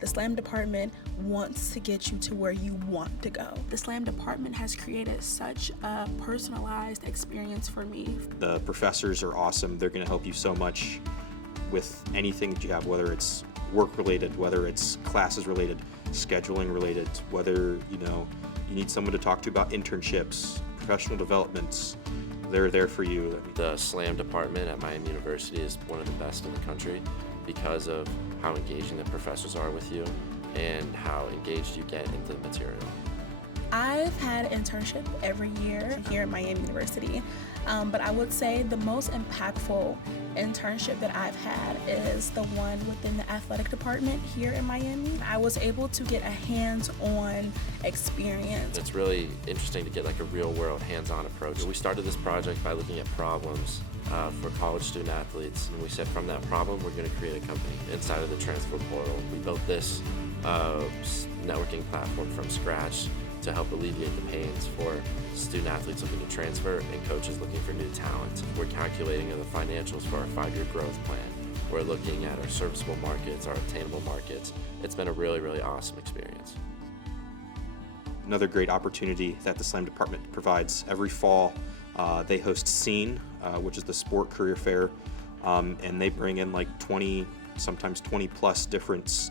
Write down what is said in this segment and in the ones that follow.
The SLAM department wants to get you to where you want to go. The SLAM department has created such a personalized experience for me. The professors are awesome. They're going to help you so much with anything that you have, whether it's work related, whether it's classes related, scheduling related, whether you need someone to talk to about internships, professional developments. They're there for you. The SLAM department at Miami University is one of the best in the country because of how engaging the professors are with you and how engaged you get into the material. I've had an internship every year here at Miami University, but I would say the most impactful internship that I've had is the one within the athletic department here in Miami. I was able to get a hands-on experience. It's really interesting to get like a real-world hands-on approach. We started this project by looking at problems for college student athletes, and we said from that problem we're going to create a company inside of the transfer portal. We built this networking platform from scratch to help alleviate the pains for student athletes looking to transfer and coaches looking for new talent. We're calculating the financials for our 5-year growth plan. We're looking at our serviceable markets, our attainable markets. It's been a really, really awesome experience. Another great opportunity that the SLAM department provides every fall, they host SCENE, which is the sport career fair, and they bring in like 20, sometimes 20 plus different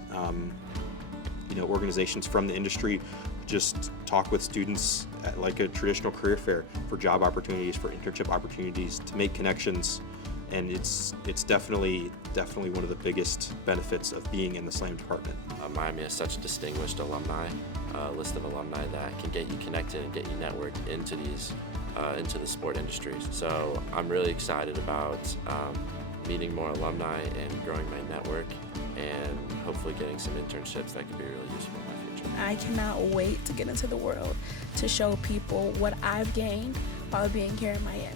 organizations from the industry. Just talk with students at like a traditional career fair for job opportunities, for internship opportunities, to make connections, and it's definitely one of the biggest benefits of being in the SLAM department. Miami has such a distinguished alumni, list of alumni that can get you connected and get you networked into the sport industries. So I'm really excited about meeting more alumni and growing my network, and hopefully getting some internships that could be really useful in my future. I cannot wait to get into the world to show people what I've gained while being here in Miami.